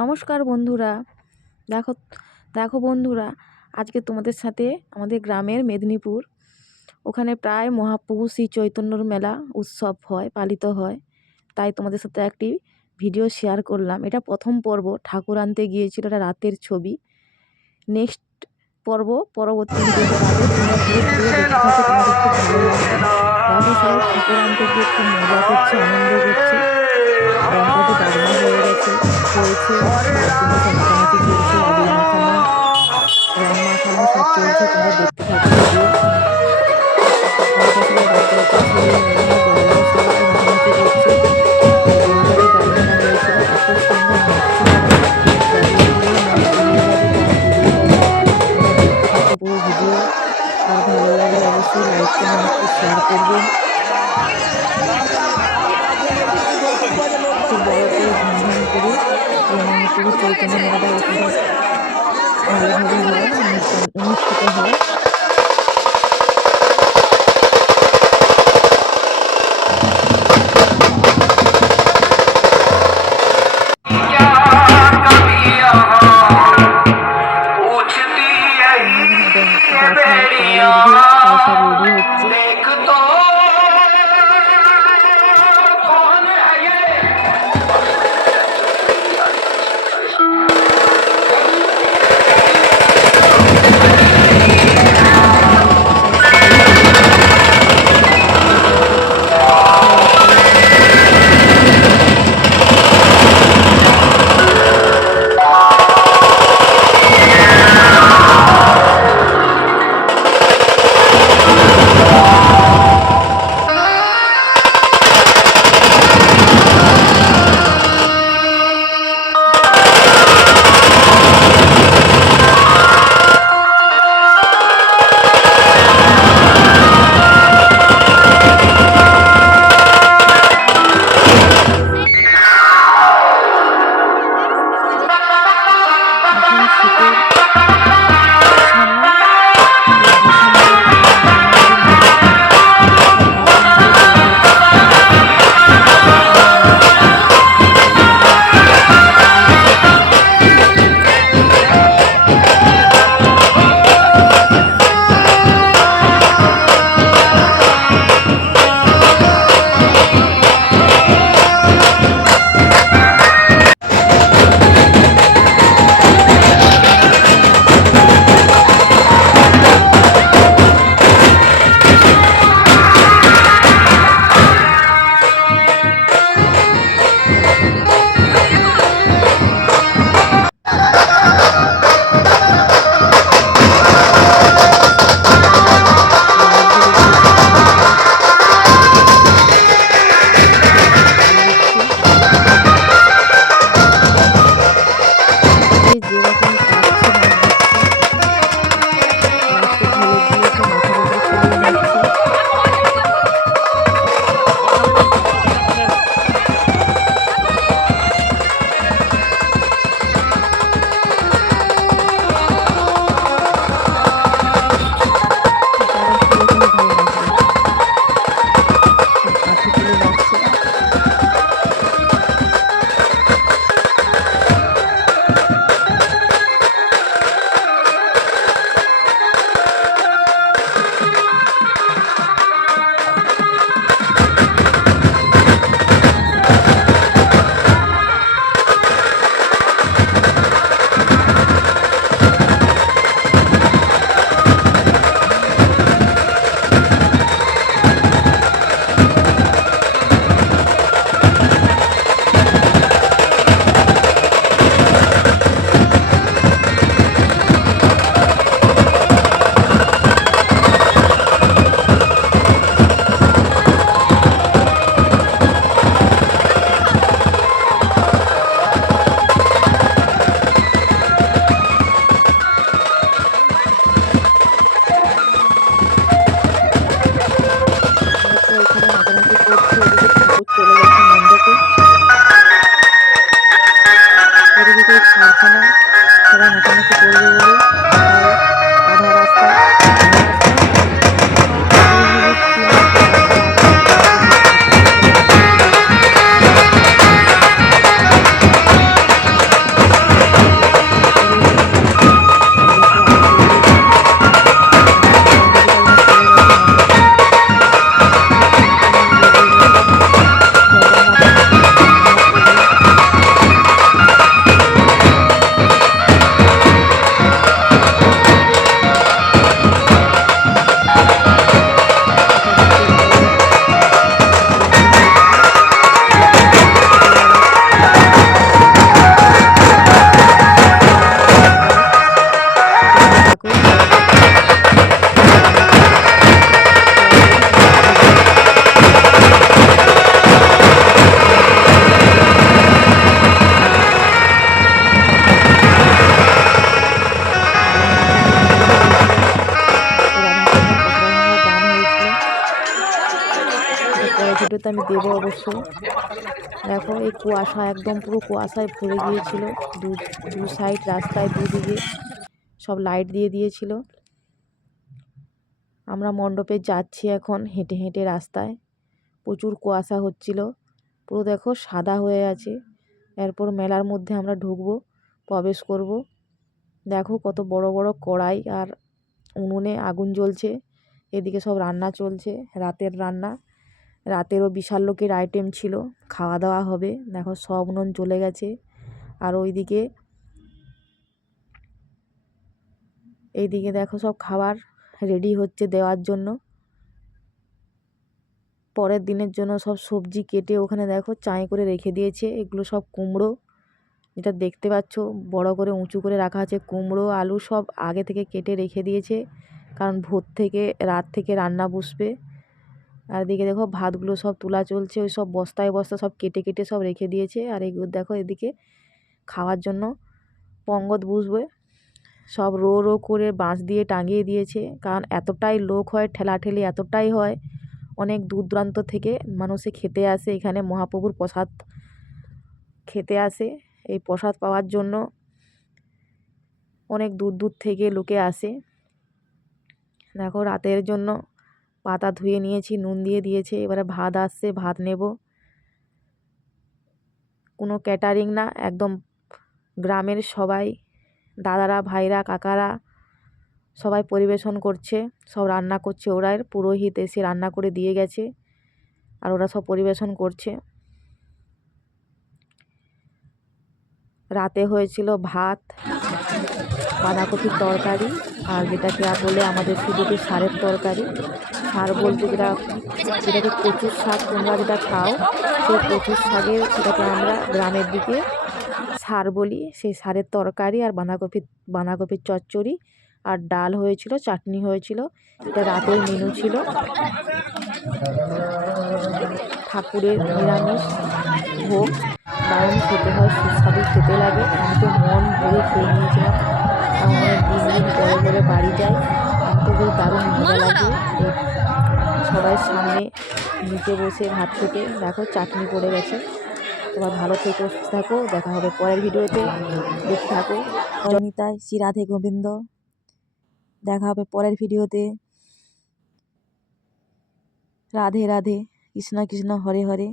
নমস্কার বন্ধুরা। দেখো দেখো বন্ধুরা, আজকে তোমাদের সাথে আমাদের গ্রামের মেদিনীপুর, ওখানে প্রায় মহাপ্রভু শ্রী চৈতন্যর মেলা উৎসব হয়, পালিত হয়। তাই তোমাদের সাথে একটি ভিডিও শেয়ার করলাম। এটা প্রথম পর্ব, ঠাকুর আনতে গিয়েছিল, এটা রাতের ছবি। নেক্সট পর্ব পরবর্তী ভিডিওতে পাবে, তোমরা পুরো ভিডিও দেখতে থাকো, তোমাদের খুব ভালো লাগবে। দেখো সবাই ঠাকুর আনতে গিয়ে খুব মজা করছে, আনন্দ করছে। গঙ্গাতে দাঁড়ানো হয়ে গেছে হয়েছে, তার জন্য সব নাচানাচি চলছে, আবির মাখানো, রং মাখানো সব চলছে। তোমরা দেখতে থাকো ভিডিও। দেখো সবাই বাচ্চা বাচ্চা ছেলে মেয়ে বড়রা সবাই নাচানাচি করছে। আর গঙ্গাতে দাঁড়ানো হয়েছিল, এত সুন্দর নাচছে সবাই। যতগুলো নাচ এগিয়ে যাবে গান এগিয়ে যাবে। তোমরা দেখতে থাকো পুরো ভিডিও। আর ভালো লাগলে অবশ্যই লাইক কমেন্ট একটু শেয়ার করবেন। খুব বড় করে ধুমধাম করে এই মহাপ্রভু চৈতন্য মেলাটা এখানে ভালোভাবে হয়, অনুষ্ঠিত হয়। সব রেডি হচ্ছে। যেরকম পাচ্ছে নাচ দিচ্ছে, লাস্টে ঢেলে দিয়েছে, মাথার উপরে তুলে নিচ্ছে। তারা সেরকমই ভালো নাচবে, কাঠি তুলে নাচছে। ছাড়ছে না, সবাই নাচানাচি করবে বলে আধা রাস্তায় আমি দেবো অবশ্যই। দেখো এই কুয়াশা একদম পুরো কুয়াশায় ভরে গিয়েছিল, দু দু সাইড রাস্তায় দুদিকে সব লাইট দিয়ে দিয়েছিল। আমরা মণ্ডপে যাচ্ছি এখন হেঁটে হেঁটে রাস্তায়, প্রচুর কুয়াশা হচ্ছিল, পুরো দেখো সাদা হয়ে আছে। এরপর মেলার মধ্যে আমরা ঢুকবো, প্রবেশ করব। দেখো কত বড় বড় কড়াই আর উনুনে আগুন জ্বলছে, এদিকে সব রান্না চলছে, রাতের রান্না। রাতেরও বিশাল লোকের আইটেম ছিল, খাওয়া দাওয়া হবে। দেখো সব উনুন জ্বলে গেছে। আর এইদিকে দেখো সব খাবার রেডি হচ্ছে দেওয়ার জন্য, পরের দিনের জন্য সব সবজি কেটে ওখানে দেখো চাঁই করে রেখে দিয়েছে। এগুলো সব কুমড়ো, যেটা দেখতে পাচ্ছ বড় করে উঁচু করে রাখা আছে। কুমড়ো আলু সব আগে থেকে কেটে রেখে দিয়েছে, কারণ রাত থেকে রান্না বসবে। আর এদিকে দেখো ভাতগুলো সব তোলা চলছে, ওই সব বস্তায় বস্তা সব কেটে কেটে সব রেখে দিয়েছে। আর এগুলো দেখো এদিকে খাওয়ার জন্য পঙ্গত বসবে, সব রো রো করে বাঁশ দিয়ে টাঙিয়ে দিয়েছে, কারণ এতটাই লোক হয়, ঠেলাঠেলি এতটাই হয়, অনেক দূর দূরান্ত থেকে মানুষে খেতে আসে এখানে, মহাপ্রভুর প্রসাদ খেতে আসে। এই প্রসাদ পাওয়ার জন্য অনেক দূর দূর থেকে লোকে আসে। দেখো রাতের জন্য পাতা ধুয়ে নিয়েছি, নুন দিয়ে দিয়েছে, এবারে ভাত আসছে, ভাত নেব। কোনো ক্যাটারিং না, একদম গ্রামের সবাই, দাদারা ভাইরা কাকারা সবাই পরিবেশন করছে, সব রান্না করছে। ওরা পুরোহিত এসে রান্না করে দিয়ে গেছে, আর ওরা সব পরিবেশন করছে। রাতে হয়েছিল ভাত, বাঁধাকপির তরকারি, আর যেটাকে বলে আমাদের সিলেটে সারের তরকারি। সার বলতে যেটাকে কচুর শাক, তোমরা যেটা খাও সেই কচুর শাকের, সেটাকে আমরা গ্রামের দিকে সার বলি। সেই সারের তরকারি আর বাঁধাকপির চচ্চড়ি আর ডাল হয়েছিল, চাটনি হয়েছিল। এটা রাতের মেনু ছিল। ঠাকুরের নিরামিষ ভোগ দারুণ খেতে হয়, সুস্বাদু খেতে লাগে। আমি তো মন ভরে খেয়ে নিয়েছিলাম, কারণ অনেক দিন পরে পরে বাড়ি যাই। আমি তো বেশ দারুণ মজা লাগে এই সবাই সামনে নিচে বসে ভাত খেতে। দেখো চাটনি পড়ে গেছে। তোমার ভালো থেকো, সুস্থ থাকো, দেখা হবে পরের ভিডিওতে, দেখতে থাকো। জয়নিতাই, শ্রী রাধে গোবিন্দ। দেখা হবে পরের ভিডিওতে। রাধে রাধে, কৃষ্ণ কৃষ্ণ, হরে হরে।